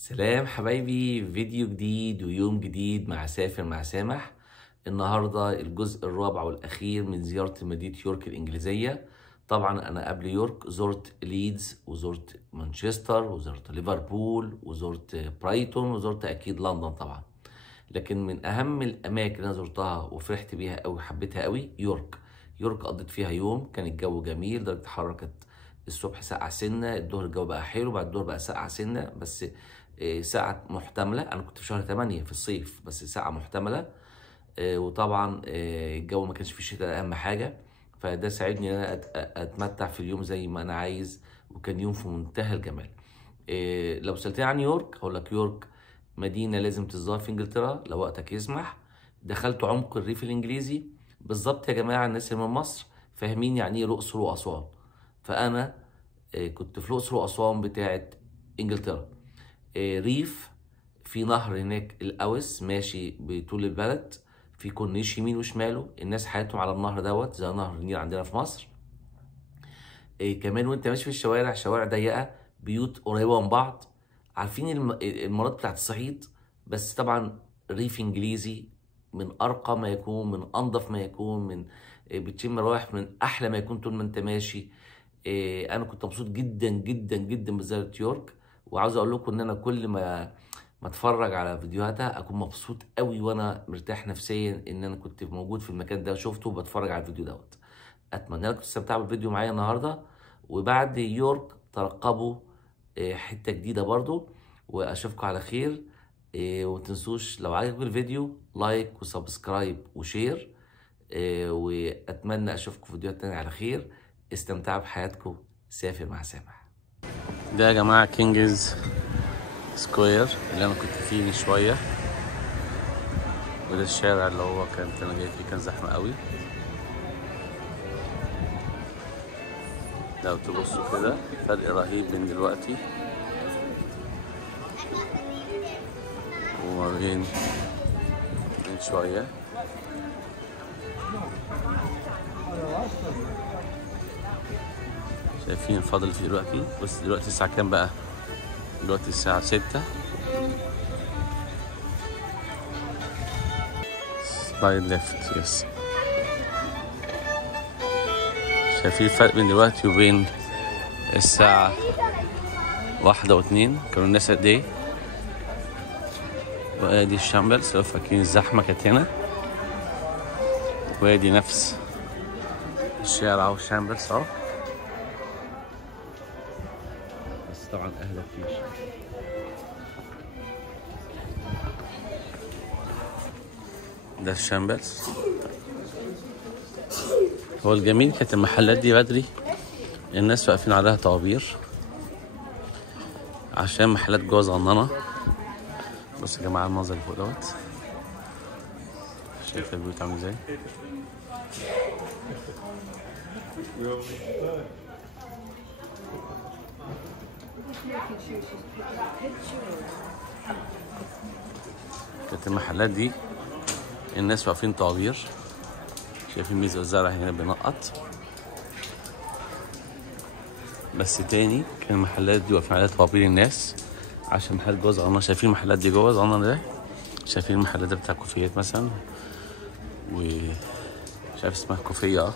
سلام حبايبي، فيديو جديد ويوم جديد مع سافر مع سامح. النهاردة الجزء الرابع والأخير من زيارة مدينة يورك الإنجليزية. طبعا أنا قبل يورك زرت ليدز وزرت مانشستر وزرت ليفربول وزرت برايتون وزرت أكيد لندن طبعا. لكن من أهم الأماكن اللي أنا زرتها وفرحت بيها أوي وحبيتها أوي يورك. يورك قضيت فيها يوم، كان الجو جميل، درجة الحرارة كانت الصبح ساقعة سنة، الظهر الجو بقى حلو، بعد الظهر بقى ساقعة سنة بس ساعة محتملة. أنا كنت في شهر 8 في الصيف بس ساعة محتملة. وطبعا الجو ما كانش فيه شتاء أهم حاجة، فده ساعدني إن أنا أتمتع في اليوم زي ما أنا عايز، وكان يوم في منتهى الجمال. لو سألتني عن يورك هقول لك يورك مدينة لازم تزار في إنجلترا لو وقتك يسمح. دخلت عمق الريف الإنجليزي بالظبط يا جماعة. الناس اللي من مصر فاهمين يعني إيه الأقصر وأسوان، فأنا كنت في الأقصر وأسوان بتاعت إنجلترا. ريف، في نهر هناك الأوس ماشي بطول البلد، في كورنيش يمين وشماله، الناس حياتهم على النهر دوت زي نهر النيل عندنا في مصر. كمان وانت ماشي في الشوارع، شوارع ضيقة، بيوت قريبة من بعض. عارفين المناطق بتاعت الصعيد، بس طبعا ريف انجليزي من ارقى ما يكون، من انظف ما يكون، من بتشم روايح من احلى ما يكون طول ما انت ماشي. انا كنت مبسوط جدا جدا جدا بزيارة يورك، وعاوز اقول لكم ان انا كل ما اتفرج على فيديوهاتها اكون مبسوط قوي وانا مرتاح نفسيا ان انا كنت موجود في المكان ده وشفته وبتفرج على الفيديو دوت. اتمنى لكم تستمتعوا بالفيديو معايا النهارده، وبعد يورك ترقبوا حته جديده برضو، واشوفكم على خير. ومتنسوش لو عجبكم الفيديو لايك وسبسكرايب وشير. واتمنى اشوفكم في فيديوهات تانية على خير. استمتعوا بحياتكم. سافر مع سامح. ده يا جماعه كينجز سكوير اللي انا كنت فيه من شويه، وده الشارع اللي هو كانت انا جاي فيه كان زحمه قوي. لو تبصوا كده فرق رهيب بين دلوقتي وما بين من شوية. شايفين فاضل في دلوقتي، بس دلوقتي الساعة كام بقى؟ دلوقتي الساعة 6. سلايد ليفت، يس. شايفين الفرق بين دلوقتي وبين الساعة 1 و2 كانوا الناس قد ايه؟ وادي الشامبلز لو فاكرين الزحمة كانت هنا، وادي نفس الشارع والشامبلز اهو، بس طبعا اهدى كتير. ده الشامبلز. هو الجميل كانت المحلات دي بدري الناس واقفين عليها طوابير عشان محلات جوه صغننه. بصوا يا جماعه المنظر اللي فوق دوت، شايف البيوت عامل ازاي؟ كانت المحلات دي الناس واقفين طوابير. شايفين ميزة الزرع هنا بينقط، بس تاني كان المحلات دي واقفين عليها طوابير الناس عشان محل جوه صغننه. شايفين المحلات دي جوه صغننه ده؟ شايفين المحلات بتاع كوفيات مثلا، مش عارف اسمها كوفية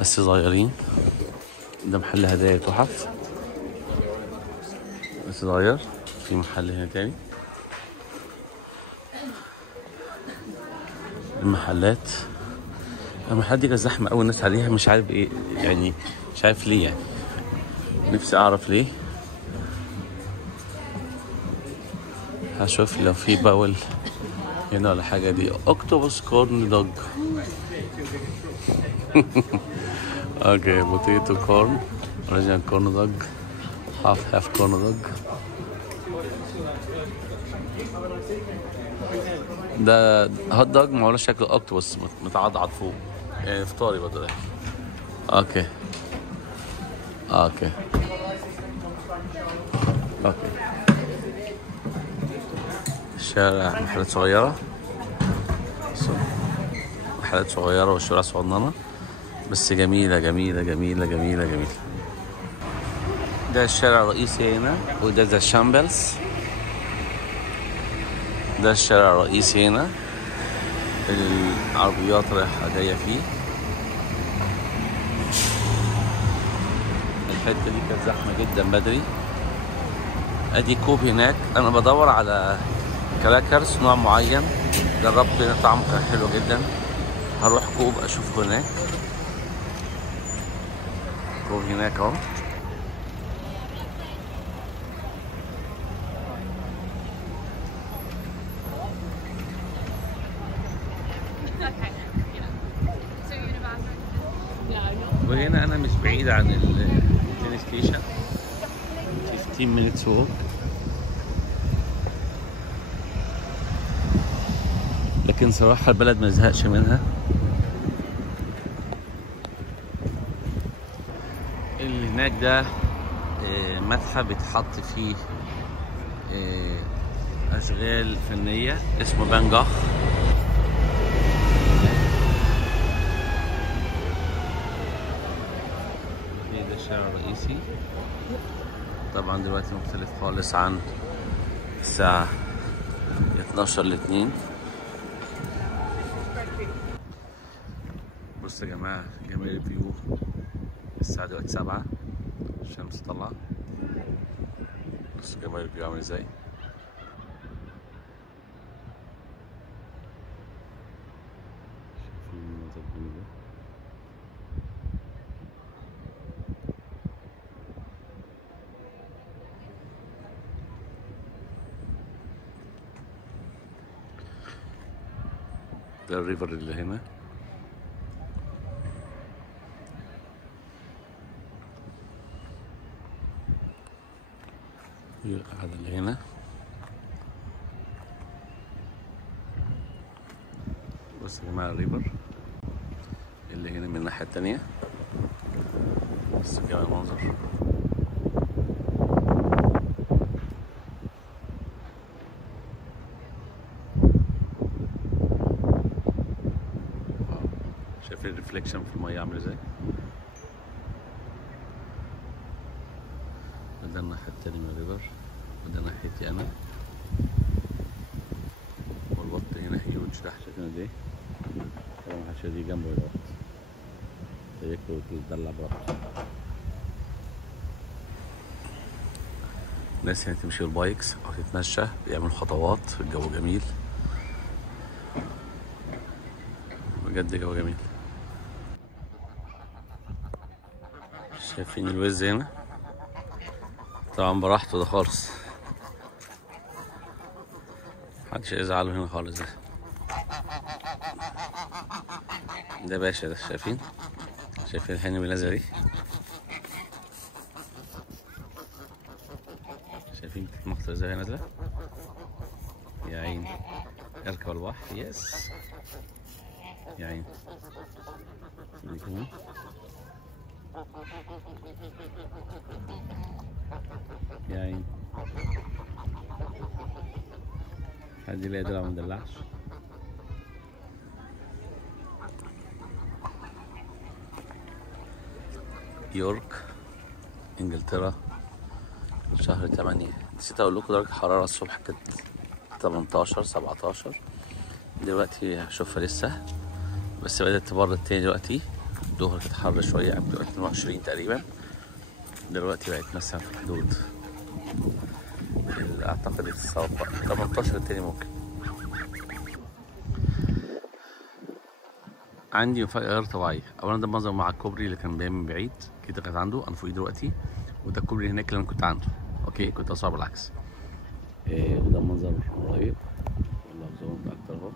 بس صغيرين. ده محل هدايا تحف بس صغير. في محل هنا تاني. المحلات دي كانت زحمة أوي الناس عليها، مش عارف ايه يعني، مش عارف ليه يعني، نفسي أعرف ليه. هشوف لو في باول هنا ولا حاجة. دي أكتوبوس كورن دوج. اوكي، بوتيتو كورن، اوريجينال كورن دوج، هاف كورن دوج. ده هوت دوج معمول شكل اكتوبوس متعضعض فوق، يعني فطاري برضه ده. اوكي الشارع محلات صغيرة، محلات صغيرة والشوارع صغننة بس جميلة جميلة جميلة جميلة جميلة. ده الشارع الرئيسي هنا، وده الشامبلز. ده الشارع الرئيسي هنا، العربيات رايحة جاية فيه. الحتة دي كانت زحمة جدا بدري. ادي كوب هناك. انا بدور على كراكرز نوع معين، جربت هنا طعمه كان حلو جدا. هروح كوب اشوفه هناك. كوب هناك اهو. وهنا انا مش بعيد عن الترين ستيشن، 15 minutes walk. لكن صراحة البلد ما يزهقش منها. اللي هناك ده متحف بيتحط فيه أشغال فنية اسمه فان جوخ. ده الشارع الرئيسي. طبعا دلوقتي مختلف خالص عن الساعة 12 ل2. بصوا يا جماعة جمال الفيو. الساعة دلوقتي 7، الشمس طالعة. بصوا جمال الفيو عامل ازاي. شايفين المنظر الجميل ده. ده الريفر اللي هنا. القاعدة اللي هنا. بصوا يا جماعة الريفر اللي هنا من الناحية التانية. بصوا كده المنظر. شايفين الريفليكشن في المية عامل ازاي؟ ده الناحية التانية من الريفر، وده ناحيتي أنا. والبط هنا هيوج تحت، شايفين قد ايه؟ طبعا الحشرة دي جنبه البط، ياكل ويتدلع براحته. ناس هنا تمشي بالبايكس أو تتمشى، بيعملوا خطوات. الجو جميل بجد، جو جميل. شايفين الوز هنا؟ طبعا براحته ده خالص، محدش هيزعله هنا خالص. ده باشا ده. شايفين الحين بالازرق دي؟ شايفين المقطع ازاي نازله؟ يا عيني اركب البحر. يس يا عيني. يا عيني حد يلاقي دلع ما ندلعش. يورك انجلترا، شهر 8. نسيت اقول لكم درجة الحرارة الصبح كانت 18 17. دلوقتي هشوفها لسه، بس بدأت تبرد تاني دلوقتي. الظهر كانت حر شوية، بتبقى 22 تقريبا. دلوقتي بقت مثلا في حدود اعتقد 18 التاني ممكن. عندي مفاجأة غير طبيعية. اولا ده منظر مع الكوبري اللي كان باين من بعيد كده، كانت عنده انا فوقيه دلوقتي. وده الكوبري هناك اللي انا كنت عنده. اوكي كنت اصور بالعكس. وده منظر من قريب. والله زومت اكتر اهو.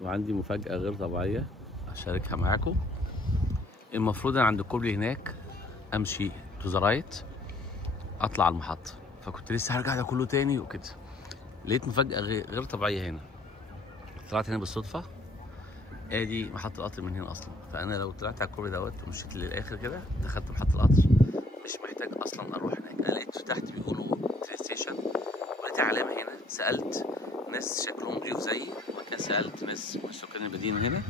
وعندي مفاجأة غير طبيعية هشاركها معاكم. المفروض انا عند الكوبري هناك امشي تو ذا رايت اطلع على المحطة، فكنت لسه هرجع ده كله تاني وكده. لقيت مفاجأة غير طبيعية هنا. طلعت هنا بالصدفة، ادي محطة القطر من هنا اصلا. فانا لو طلعت على الكوبري دوت ومشيت للاخر كده دخلت محطة القطر، مش محتاج اصلا اروح هناك. انا لقيت تحت بيقولوا ترين ستيشن، ولقيت علامة هنا. سألت ناس شكلهم ضيوف زيي، وكان سألت ناس من سكان المدينة هنا،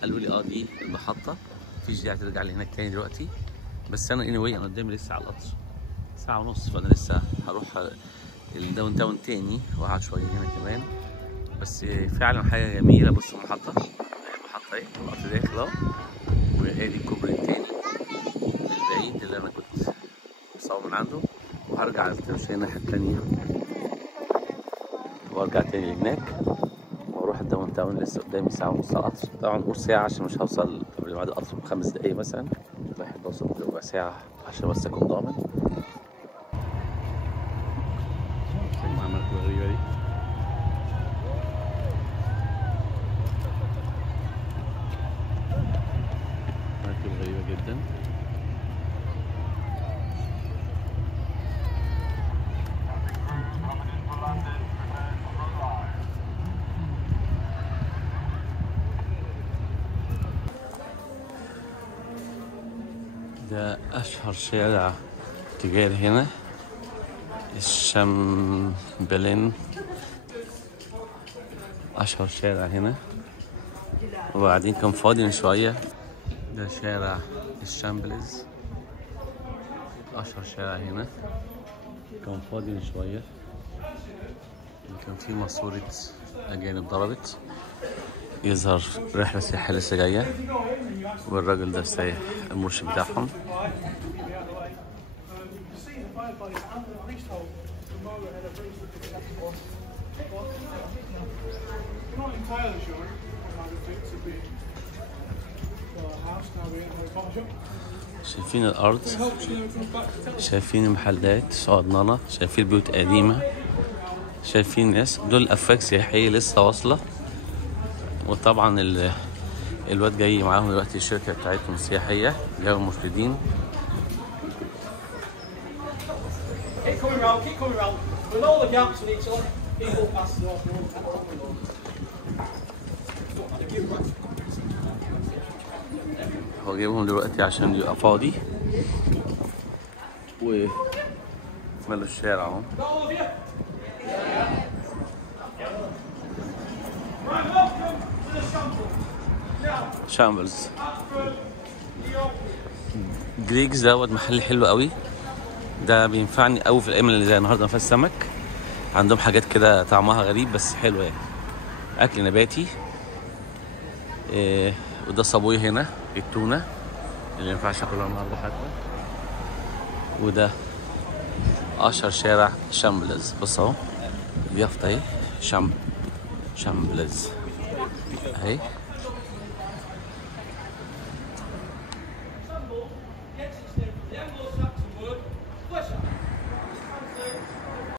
قالوا لي دي المحطة، مفيش داعي ترجع لي هناك تاني دلوقتي. بس انا anyway انا قدامي لسه على القطر ساعة ونص، فأنا لسه هروح الداون تاون تاني وأقعد شوية هنا كمان. بس فعلا حاجة جميلة. بص المحطة اهي، القطر داخل اهو، وادي الكوبري التاني البعيد اللي أنا كنت بصور من عنده، وهرجع التمشية الناحية التانية وارجع تاني هناك واروح الداون تاون. لسه قدامي ساعة ونص قطر، طبعا نقول ساعة عشان مش هوصل قبل ميعاد القطر ب5 دقايق مثلا، بحب اوصل بربع ساعة عشان بس اكون ضامن. مركب غريبة جدا. ده أشهر شارع تجاري هنا، الشامبلين، أشهر شارع هنا. وبعدين كان فاضي من شوية. ده شارع الشامبليز، أشهر شارع هنا، كان فاضي من شوية. كان في ماسورة أجانب ضربت، يظهر رحلة سياحية لسه جاية، والراجل ده سايح المرشد بتاعهم. شايفين الأرض، شايفين المحلات صعدنانا، شايفين البيوت قديمة، شايفين ناس. دول أفواج سياحية لسه واصلة، وطبعا الواد جاي معاهم دلوقتي الشركة بتاعتهم السياحية، جابوا مرشدين. هو جايبهم دلوقتي عشان يبقى فاضي، ومالوا الشارع اهو. شامبلز جريكس دوت محل حلو قوي، ده بينفعني قوي في الايام اللي زي النهارده، ما فيهاش سمك. عندهم حاجات كده طعمها غريب بس حلوه يعني، اكل نباتي. وده صابوي هنا، التونه اللي ما ينفعش اكلها النهارده حتى. وده اشهر شارع شامبلز. بص اهو اليافطه اهي، شامبلز اهي.